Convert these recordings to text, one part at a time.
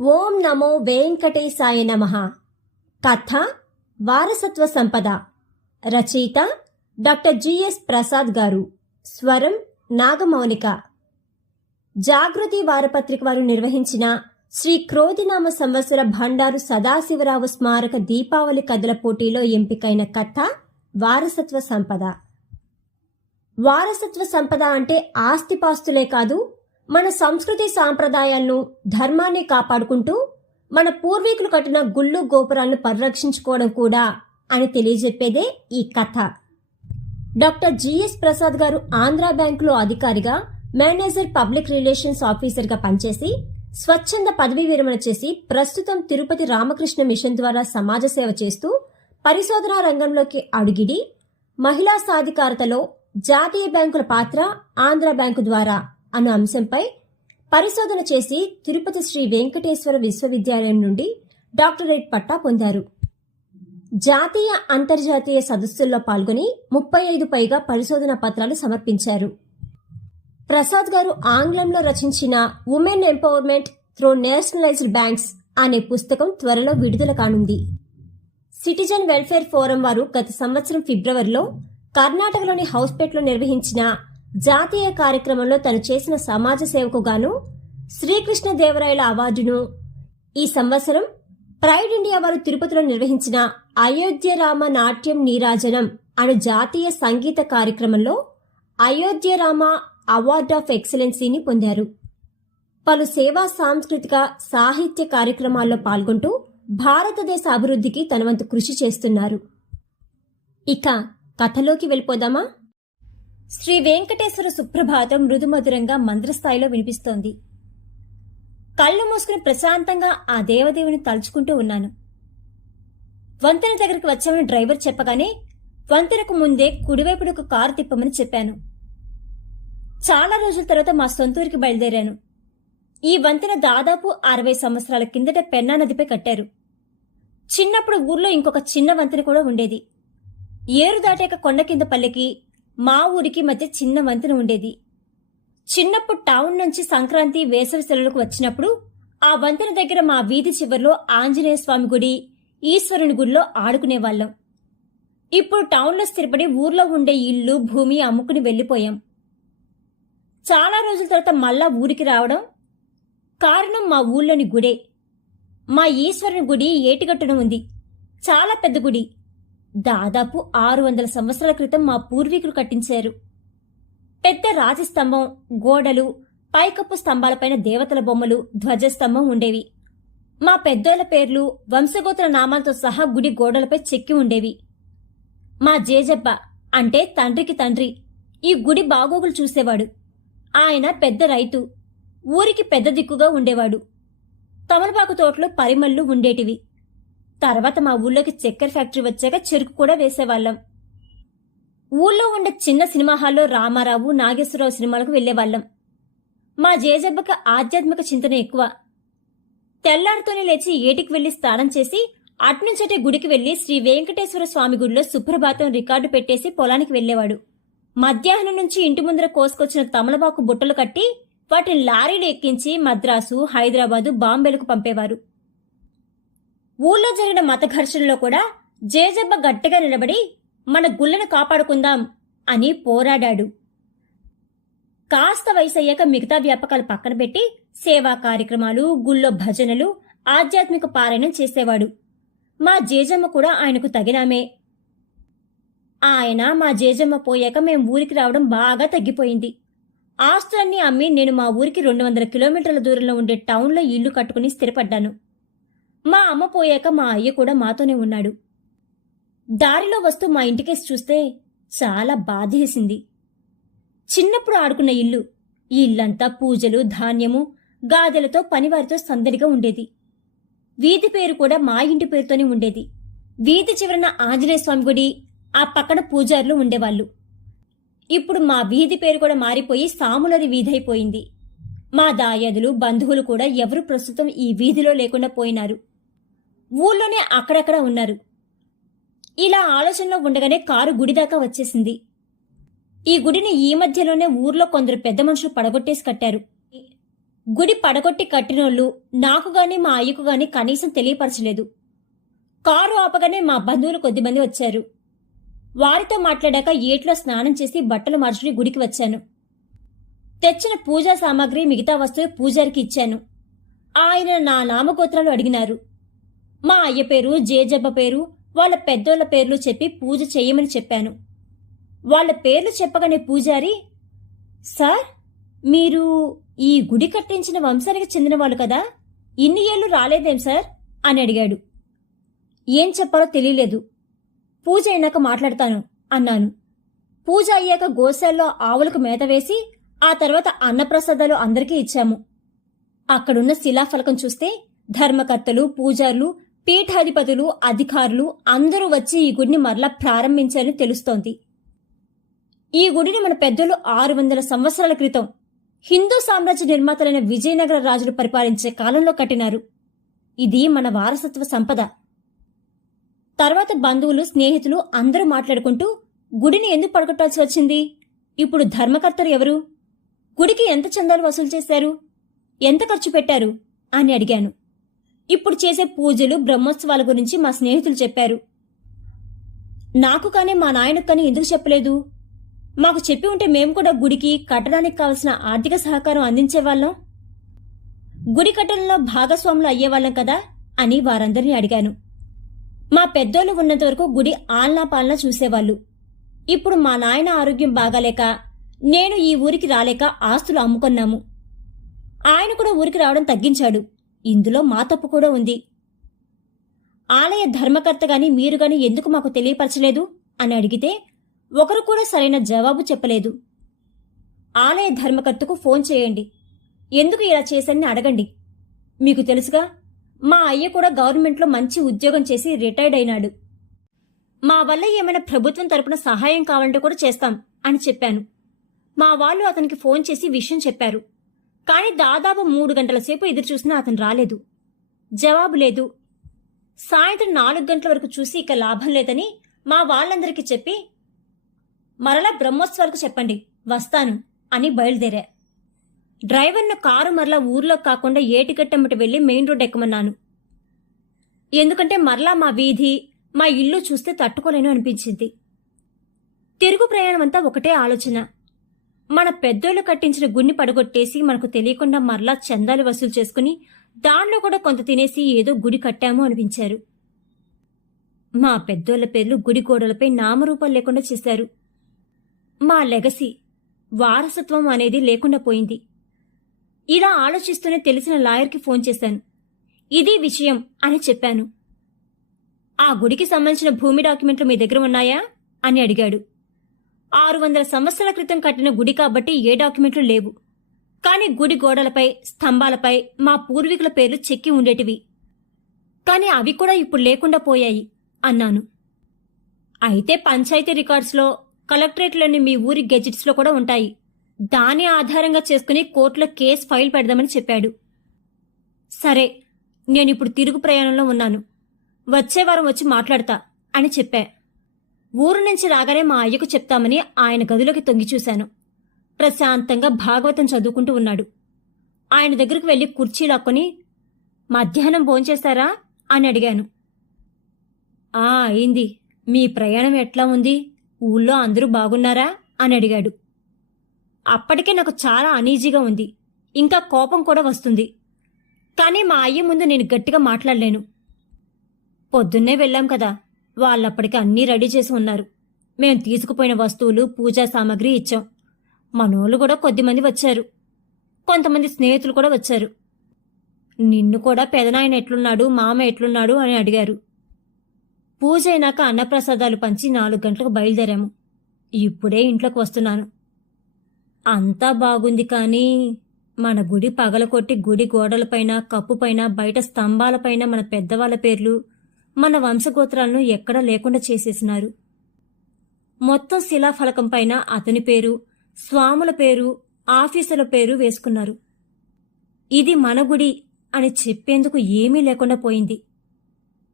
ఓం నమో వెంకటేశాయ నమః. కథ వారసత్వ సంపద. రచయిత డాక్టర్ జిఎస్ ప్రసాద్ గారు. స్వరం నాగమౌనిక. జాగృతి వారపత్రిక వారు నిర్వహించిన శ్రీ క్రోధినామ సంవత్సర భండారు సదాశివరావు స్మారక దీపావళి కథల పోటీలో ఎంపికైన కథ వారసత్వ సంపద. వారసత్వ సంపద అంటే ఆస్తిపాస్తులే కాదు, మన సంస్కృతి సాంప్రదాయాలను, ధర్మాన్ని కాపాడుకుంటూ మన పూర్వీకులు కట్టిన గుళ్ళు గోపురాలను పరిరక్షించుకోవడం కూడా అని తెలియజెప్పేదే ఈ కథ. డాక్టర్ జిఎస్ ప్రసాద్ గారు ఆంధ్రా బ్యాంకులో అధికారిగా, మేనేజర్ పబ్లిక్ రిలేషన్స్ ఆఫీసర్గా పనిచేసి స్వచ్ఛంద పదవీ విరమణ చేసి ప్రస్తుతం తిరుపతి రామకృష్ణ మిషన్ ద్వారా సమాజ సేవ చేస్తూ పరిశోధనా రంగంలోకి అడుగిడి మహిళా సాధికారతలో జాతీయ బ్యాంకుల పాత్ర, ఆంధ్రా బ్యాంకు ద్వారా అన్న అంశంపై పరిశోధన చేసి తిరుపతి శ్రీ వెంకటేశ్వర విశ్వవిద్యాలయం నుండి డాక్టరేట్ పట్టా పొందారు. జాతీయ, అంతర్జాతీయ సదస్సుల్లో పాల్గొని 35 పైగా పరిశోధన పత్రాలు సమర్పించారు. ప్రసాద్ గారు ఆంగ్లంలో రచించిన women empowerment through nationalised banks అనే పుస్తకం త్వరలో విడుదల కానుంది. సిటిజన్ వెల్ఫేర్ ఫోరం వారు గత సంవత్సరం ఫిబ్రవరిలో కర్ణాటకలోని హౌస్పేట్లో నిర్వహించిన జాతీయ కార్యక్రమంలో తను చేసిన సమాజ సేవకు గాను శ్రీకృష్ణదేవరాయల అవార్డును, ఈ సంవత్సరం ప్రైడ్ ఇండియా వారు తిరుపతిలో నిర్వహించిన అయోధ్య రామ నాట్యం నీరాజనం అను జాతీయ సంగీత కార్యక్రమంలో అయోధ్య రామ అవార్డ్ ఆఫ్ ఎక్సలెన్సీని పొందారు. పలు సేవా సాంస్కృతిక సాహిత్య కార్యక్రమాల్లో పాల్గొంటూ భారతదేశ అభివృద్ధికి తన వంతు కృషి చేస్తున్నారు. ఇక కథలోకి వెళ్ళిపోదామా? శ్రీ వెంకటేశ్వర సుప్రభాతం మృదుమధురంగా మంద్రస్థాయిలో వినిపిస్తోంది. కళ్ళు మూసుకుని ప్రశాంతంగా ఆ దేవదేవుని తలుచుకుంటూ ఉన్నాను. వంతెన దగ్గరికి వచ్చామని డ్రైవర్ చెప్పగానే వంతెనకు ముందే కుడివైపున ఒక కారు తిప్పమని చెప్పాను. చాలా రోజుల తర్వాత మా సొంతూరికి బయలుదేరాను. ఈ వంతెన దాదాపు 60 సంవత్సరాల కిందట పెన్నా నదిపై కట్టారు. చిన్నప్పుడు ఊర్లో ఇంకొక చిన్న వంతెన కూడా ఉండేది. ఏరు దాటాక కొండ కింద పల్లెకి మా ఊరికి మధ్య చిన్న వంతెన ఉండేది. చిన్నప్పుడు టౌన్ నుంచి సంక్రాంతి, వేసవి సెలవులకు వచ్చినప్పుడు ఆ వంతెన దగ్గర మా వీధి చివరిలో ఆంజనేయ స్వామి గుడి, ఈశ్వరుని గుడిలో ఆడుకునేవాళ్లం. ఇప్పుడు టౌన్లో స్థిరపడి ఊర్లో ఉండే ఇల్లు, భూమి అమ్ముకుని వెళ్లిపోయాం. చాలా రోజుల తర్వాత మళ్ళా ఊరికి రావడం కారణం మా ఊళ్ళోని గుడే. మా ఈశ్వరుని గుడి ఏటిగట్టున ఉంది. చాలా పెద్ద గుడి. దాదాపు 600 సంవత్సరాల క్రితం మా పూర్వీకులు కట్టించారు. పెద్ద రాజస్తంభం, గోడలు, పైకప్పు స్తంభాలపైన దేవతల బొమ్మలు, ధ్వజస్తంభం ఉండేవి. మా పెద్దోళ్ల పేర్లు, వంశగోత్ర నామాలతో సహా గుడి గోడలపై చెక్కి ఉండేవి. మా జేజబ్బ అంటే తండ్రికి తండ్రి ఈ గుడి బాగోగులు చూసేవాడు. ఆయన పెద్ద రైతు, ఊరికి పెద్ద దిక్కుగా ఉండేవాడు. తమలపాకు తోటలో పరిమళ్ళు ఉండేటివి. తర్వాత మా ఊళ్ళోకి చక్కెర ఫ్యాక్టరీ వచ్చాక చెరుకు కూడా వేసేవాళ్లం. ఊళ్ళో ఉండే చిన్న సినిమా హాల్లో రామారావు, నాగేశ్వరరావు సినిమాలకు వెళ్లేవాళ్లం. మా జేజబ్బకి ఆధ్యాత్మిక చింతన ఎక్కువ. తెల్లారితోనే లేచి ఏటికి వెళ్లి స్నానం చేసి అట్నుంచటే గుడికి వెళ్లి శ్రీ వెంకటేశ్వర స్వామి గుడిలో సుప్రభాతం రికార్డు పెట్టేసి పొలానికి వెళ్లేవాడు. మధ్యాహ్నం నుంచి ఇంటి ముందర కోసుకొచ్చిన తమలపాకు బుట్టలు కట్టి వాటిని లారీలు ఎక్కించి మద్రాసు, హైదరాబాదు, బాంబేలకు పంపేవారు. ఊళ్ళో జరిగిన మత ఘర్షణలో కూడా జేజబ్బ గట్టిగా నిలబడి మన గుళ్ళను కాపాడుకుందాం అని పోరాడాడు. కాస్త వయసయ్యాక మిగతా వ్యాపకాలు పక్కన పెట్టి సేవా కార్యక్రమాలు, గుళ్ళో భజనలు, ఆధ్యాత్మిక పారాయణం చేసేవాడు. మా జేజమ్మ కూడా ఆయనకు తగినామే. ఆయన, మా జేజమ్మ పోయాక మేం ఊరికి రావడం బాగా తగ్గిపోయింది. ఆస్తులన్నీ అమ్మి నేను మా ఊరికి 200 కిలోమీటర్ల దూరంలో ఉండే టౌన్లో ఇల్లు కట్టుకుని స్థిరపడ్డాను. మా అమ్మ పోయాక మా అయ్య కూడా మాతోనే ఉన్నాడు. దారిలో వస్తూ మా ఇంటికేసి చూస్తే చాలా బాధేసింది. చిన్నప్పుడు ఆడుకున్న ఇల్లు, ఈ ఇల్లంతా పూజలు, ధాన్యము, గాదెలతో, పనివారితో సందడిగా ఉండేది. వీధి పేరు కూడా మా ఇంటి పేరుతోనే ఉండేది. వీధి చివరన ఆంజనేయ స్వామి గుడి, ఆ పక్కన పూజారులు ఉండేవాళ్లు. ఇప్పుడు మా వీధి పేరు కూడా మారిపోయి సాములరి వీధైపోయింది. మా దాయాదులు, బంధువులు కూడా ఎవరు ప్రస్తుతం ఈ వీధిలో లేకుండా పోయినారు. ఊళ్ళోనే అక్కడక్కడ ఉన్నారు. ఇలా ఆలోచనలో ఉండగానే కారు గుడిదాకా వచ్చేసింది. ఈ గుడిని ఈ మధ్యలోనే ఊర్లో కొందరు పెద్ద మనుషులు పడగొట్టేసి కట్టారు. గుడి పడగొట్టి కట్టినోళ్ళు నాకు గాని మా అయ్యకు గాని కనీసం తెలియపరచలేదు. కారు ఆపగానే మా బంధువులు కొద్దిమంది వచ్చారు. వారితో మాట్లాడాక ఏట్లో స్నానం చేసి బట్టలు మార్చుకుని గుడికి వచ్చాను. తెచ్చిన పూజా సామాగ్రి మిగతా వస్తువు పూజారికి ఇచ్చాను. ఆయన నా నామగోత్రాలు అడిగినారు. మా అయ్య పేరు, జేజబ్బ పేరు, వాళ్ళ పెద్దోళ్ల పేర్లు చెప్పి పూజ చెయ్యమని చెప్పాను. వాళ్ళ పేర్లు చెప్పగానే పూజారి, సార్, మీరు ఈ గుడి కట్టించిన వంశానికి చెందిన వాళ్ళు కదా, ఇన్ని ఏళ్లు రాలేదేం సార్ అని అడిగాడు. ఏం చెప్పాలో తెలియలేదు. పూజ అయినాక మాట్లాడతాను అన్నాను. పూజ అయ్యాక గోశాల్లో ఆవులకు మేత వేసి ఆ తర్వాత అన్నప్రసాదాలు అందరికీ ఇచ్చాము. అక్కడున్న శిలాఫలకం చూస్తే ధర్మకర్తలు, పూజారులు, పీఠాధిపతులు, అధికారులు అందరూ వచ్చి ఈ గుడిని మరలా ప్రారంభించారని తెలుస్తోంది. ఈ గుడిని మన పెద్దలు 600 సంవత్సరాల క్రితం హిందూ సామ్రాజ్య నిర్మాతలైన విజయనగర రాజులు పరిపాలించే కాలంలో కట్టినారు. ఇది మన వారసత్వ సంపద. తర్వాత బంధువులు, స్నేహితులు అందరూ మాట్లాడుకుంటూ గుడిని ఎందుకు పడగొట్టాల్సి వచ్చింది, ఇప్పుడు ధర్మకర్తలు ఎవరు, గుడికి ఎంత చందాలు వసూలు చేశారు, ఎంత ఖర్చు పెట్టారు అని అడిగాను. ఇప్పుడు చేసే పూజలు, బ్రహ్మోత్సవాల గురించి మా స్నేహితులు చెప్పారు. నాకు కానీ మా నాయనకు కానీ ఎందుకు చెప్పలేదు? మాకు చెప్పి ఉంటే మేము కూడా గుడికి కట్టడానికి కావలసిన ఆర్థిక సహకారం అందించేవాళ్ళం, గుడి కట్టడంలో భాగస్వాములు అయ్యేవాళ్ళం కదా అని వారందరినీ అడిగాను. మా పెద్దోళ్ళు ఉన్నంత వరకు గుడి ఆలనా పాలనా చూసేవాళ్ళు. ఇప్పుడు మా నాయన ఆరోగ్యం బాగాలేక నేను ఈ ఊరికి రాలేక ఆస్తులు అమ్ముకున్నాము. ఆయన కూడా ఊరికి రావడం తగ్గించాడు. ఇందులో మా తప్పు కూడా ఉంది. ఆలయ ధర్మకర్త గాని మీరు గాని ఎందుకు మాకు తెలియపరచలేదు అని అడిగితే ఒకరు కూడా సరైన జవాబు చెప్పలేదు. ఆలయ ధర్మకర్తకు ఫోన్ చేయండి, ఎందుకు ఇలా చేశారని అడగండి. మీకు తెలుసుగా, మా అయ్య కూడా గవర్నమెంట్లో మంచి ఉద్యోగం చేసి రిటైర్డ్ అయినాడు. మా వల్ల ఏమైనా ప్రభుత్వం తరపున సహాయం కావాలంటే కూడా చేస్తాం అని చెప్పాను. మా వాళ్ళు అతనికి ఫోన్ చేసి విషయం చెప్పారు. కానీ దాదాపు 3 గంటల సేపు ఎదురు చూసినా అతను రాలేదు. జవాబు లేదు. సాయంత్రం 4 గంటల వరకు చూసి ఇక లాభం లేదని మా వాళ్ళందరికీ చెప్పి మరలా బ్రహ్మోత్సవాలకు చెప్పండి, వస్తాను అని బయలుదేరా. డ్రైవర్ను కారు మరలా ఊర్లో కాకుండా ఏటిగట్టమ్మటి వెళ్లి మెయిన్ రోడ్ ఎక్కమన్నాను. ఎందుకంటే మరలా మా వీధి, మా ఇల్లు చూస్తే తట్టుకోలేను అనిపించింది. తిరుగు ప్రయాణం అంతా ఒకటే ఆలోచన. మన పెద్దోళ్ళు కట్టించిన గుడిని పడగొట్టేసి మనకు తెలియకుండా మరలా చందాలు వసూలు చేసుకుని దానిలో కూడా కొంత తినేసి ఏదో గుడి కట్టాము అనిపించారు. మా పెద్దోళ్ల పేర్లు గుడి గోడలపై నామరూపాలు లేకుండా చేశారు. మా లెగసీ, వారసత్వం అనేది లేకుండా పోయింది. ఇలా ఆలోచిస్తూనే తెలిసిన లాయర్కి ఫోన్ చేశాను. ఇది విషయం అని చెప్పాను. ఆ గుడికి సంబంధించిన భూమి డాక్యుమెంట్లు మీ దగ్గర ఉన్నాయా అని అడిగాడు. 600 సంవత్సరాల క్రితం కట్టిన గుడి కాబట్టి ఏ డాక్యుమెంట్లు లేవు. కానీ గుడి గోడలపై, స్తంభాలపై మా పూర్వీకుల పేర్లు చెక్కి ఉండేటివి. కానీ అవి కూడా ఇప్పుడు లేకుండా పోయాయి అన్నాను. అయితే పంచాయతీ రికార్డ్స్లో, కలెక్టరేట్లోని మీ ఊరి గెజిట్స్లో కూడా ఉంటాయి. దాని ఆధారంగా చేసుకుని కోర్టులో కేసు ఫైల్ పెడదామని చెప్పాడు. సరే, నేనిప్పుడు తిరుగు ప్రయాణంలో ఉన్నాను, వచ్చే వారం వచ్చి మాట్లాడతా అని చెప్పా. ఊరు నుంచి రాగానే మా అయ్యకు చెప్తామని ఆయన గదిలోకి తొంగి చూశాను. ప్రశాంతంగా భాగవతం చదువుకుంటూ ఉన్నాడు. ఆయన దగ్గరకు వెళ్లి కుర్చీ లాక్కొని మధ్యాహ్నం భోంచేశారా అని అడిగాను. అయింది. మీ ప్రయాణం ఎట్లా ఉంది? ఊళ్ళో అందరూ బాగున్నారా అని అడిగాడు. అప్పటికే నాకు చాలా అనీజీగా ఉంది. ఇంకా కోపం కూడా వస్తుంది. కానీ మా అయ్య ముందు నేను గట్టిగా మాట్లాడలేను. పొద్దున్నే వెళ్ళాం కదా, వాళ్ళప్పటికి అన్నీ రెడీ చేసి ఉన్నారు. మేం తీసుకుపోయిన వస్తువులు, పూజా సామాగ్రి ఇచ్చాం. మనోళ్ళు కూడా కొద్దిమంది వచ్చారు. కొంతమంది స్నేహితులు కూడా వచ్చారు. నిన్ను కూడా పెదనాయన ఎట్లున్నాడు, మామ ఎట్లున్నాడు అని అడిగారు. పూజ అయినాక అన్నప్రసాదాలు పంచి 4 గంటలకు బయలుదేరాము. ఇప్పుడే ఇంట్లోకి వస్తున్నాను. అంతా బాగుంది, కానీ మన గుడి పగలకొట్టి గుడి గోడలపైన, కప్పుపైన, బయట స్తంభాలపైన మన పెద్దవాళ్ల పేర్లు, మన వంశగోత్రాలను ఎక్కడా లేకుండా చేసేసినారు. మొత్తం శిలాఫలకం పైన అతని పేరు, స్వాముల పేరు, ఆఫీసుల పేరు వేసుకున్నారు. ఇది మన గుడి అని చెప్పేందుకు ఏమీ లేకుండా పోయింది.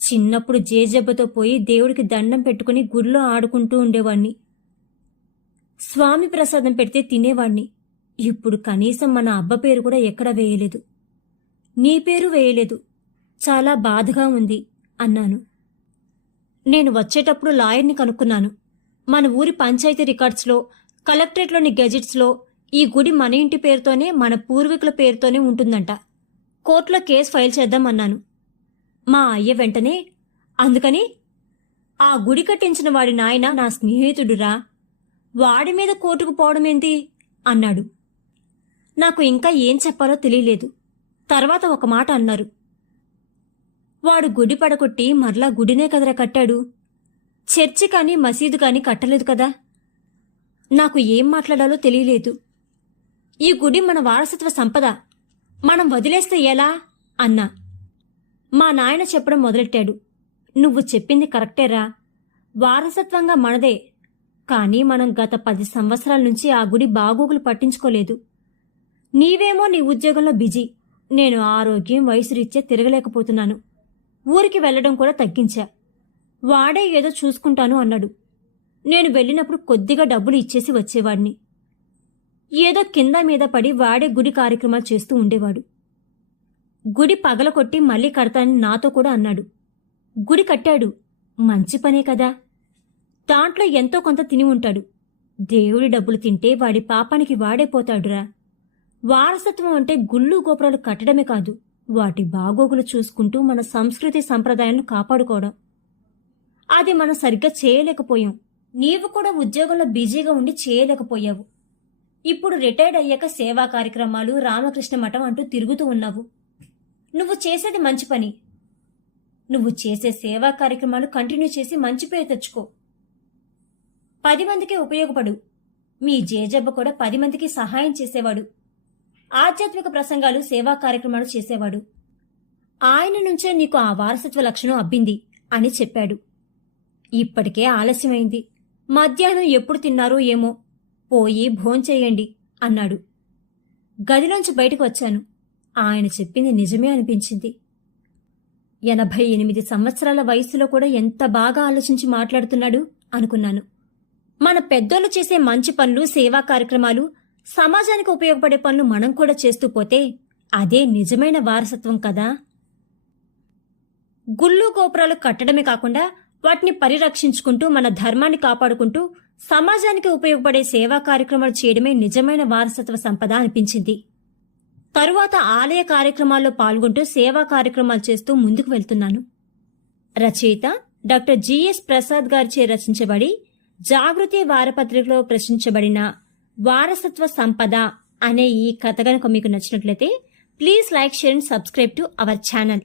చిన్నప్పుడు జేజబ్బతో పోయి దేవుడికి దండం పెట్టుకుని గుడిలో ఆడుకుంటూ ఉండేవాణ్ణి. స్వామి ప్రసాదం పెడితే తినేవాణ్ణి. ఇప్పుడు కనీసం మన అబ్బ పేరు కూడా ఎక్కడ వేయలేదు. నీ పేరు వేయలేదు. చాలా బాధగా ఉంది అన్నాను. నేను వచ్చేటప్పుడు లాయర్ని కనుక్కున్నాను. మన ఊరి పంచాయతీ రికార్డ్స్లో, కలెక్టరేట్లోని గెజెట్స్లో ఈ గుడి మన ఇంటి పేరుతోనే, మన పూర్వీకుల పేరుతోనే ఉంటుందంట. కోర్టులో కేసు ఫైల్ చేద్దామన్నాను. మా అయ్య వెంటనే, అందుకని ఆ గుడి కట్టించిన వాడి నాయన నా స్నేహితుడురా, వాడి మీద కోర్టుకు పోవడమేంటి అన్నాడు. నాకు ఇంకా ఏం చెప్పాలో తెలియలేదు. తర్వాత ఒక మాట అన్నారు. వాడు గుడి పడగొట్టి మరలా గుడినే కదరా కట్టాడు. చర్చి కానీ మసీదు కానీ కట్టలేదు కదా. నాకు ఏం మాట్లాడాలో తెలియలేదు. ఈ గుడి మన వారసత్వ సంపద, మనం వదిలేస్తే ఎలా అన్నా. మా నాయన చెప్పడం మొదలెట్టాడు. నువ్వు చెప్పింది కరెక్టేరా, వారసత్వంగా మనదే. కానీ మనం గత 10 సంవత్సరాల నుంచి ఆ గుడి బాగోగులు పట్టించుకోలేదు. నీవేమో నీ ఉద్యోగంలో బిజీ, నేను ఆరోగ్యం వయసు రీత్యా తిరగలేకపోతున్నాను. ఊరికి వెళ్లడం కూడా తగ్గించా. వాడే ఏదో చూసుకుంటాను అన్నాడు. నేను వెళ్ళినప్పుడు కొద్దిగా డబ్బులు ఇచ్చేసి వచ్చేవాడిని. ఏదో కింద మీద పడి వాడే గుడి కార్యక్రమాలు చేస్తూ ఉండేవాడు. గుడి పగలకొట్టి మళ్ళీ కడతానని నాతో కూడా అన్నాడు. గుడి కట్టాడు, మంచి పనే కదా. దాంట్లో ఎంతో కొంత తిని ఉంటాడు. దేవుడి డబ్బులు తింటే వాడి పాపానికి వాడే పోతాడురా. వారసత్వం అంటే గుళ్ళు గోపురాలు కట్టడమే కాదు, వాటి బాగోగులు చూసుకుంటూ మన సంస్కృతి సంప్రదాయాలను కాపాడుకోవడం. అది మనం సరిగ్గా చేయలేకపోయాం. నీవు కూడా ఉద్యోగంలో బిజీగా ఉండి చేయలేకపోయావు. ఇప్పుడు రిటైర్డ్ అయ్యాక సేవా కార్యక్రమాలు, రామకృష్ణ మఠం అంటూ తిరుగుతూ ఉన్నావు. నువ్వు చేసేది మంచి పని. నువ్వు చేసే సేవా కార్యక్రమాలు కంటిన్యూ చేసి మంచి పేరు తెచ్చుకో. 10 మందికి ఉపయోగపడు. మీ జేజబ్బ కూడా 10 మందికి సహాయం చేసేవాడు. ఆధ్యాత్మిక ప్రసంగాలు, సేవా కార్యక్రమాలు చేసేవాడు. ఆయన నుంచే నీకు ఆ వారసత్వ లక్షణం అబ్బింది అని చెప్పాడు. ఇప్పటికే ఆలస్యమైంది. మధ్యాహ్నం ఎప్పుడు తిన్నారో ఏమో, పోయి భోంచేయండి అన్నాడు. గదిలోంచి బయటకు వచ్చాను. ఆయన చెప్పింది నిజమే అనిపించింది. 88 సంవత్సరాల వయసులో కూడా ఎంత బాగా ఆలోచించి మాట్లాడుతున్నాడు అనుకున్నాను. మన పెద్దోళ్ళు చేసే మంచి పనులు, సేవా కార్యక్రమాలు, సమాజానికి ఉపయోగపడే పనులు మనం కూడా చేస్తూ పోతే అదే నిజమైన వారసత్వం కదా. గుళ్ళు గోపురాలు కట్టడమే కాకుండా వాటిని పరిరక్షించుకుంటూ, మన ధర్మాన్ని కాపాడుకుంటూ, సమాజానికి ఉపయోగపడే సేవా కార్యక్రమాలు చేయడమే నిజమైన వారసత్వ సంపద అనిపించింది. తరువాత ఆలయ కార్యక్రమాల్లో పాల్గొంటూ సేవా కార్యక్రమాలు చేస్తూ ముందుకు వెళ్తున్నాను. రచయిత డాక్టర్ జిఎస్ ప్రసాద్ గారిచే రచించబడి జాగృతి వారపత్రికలో ప్రచురించబడిన వారసత్వ సంపద అనే ఈ కథ గనుక మీకు నచ్చినట్లయితే please like, share and subscribe to our channel.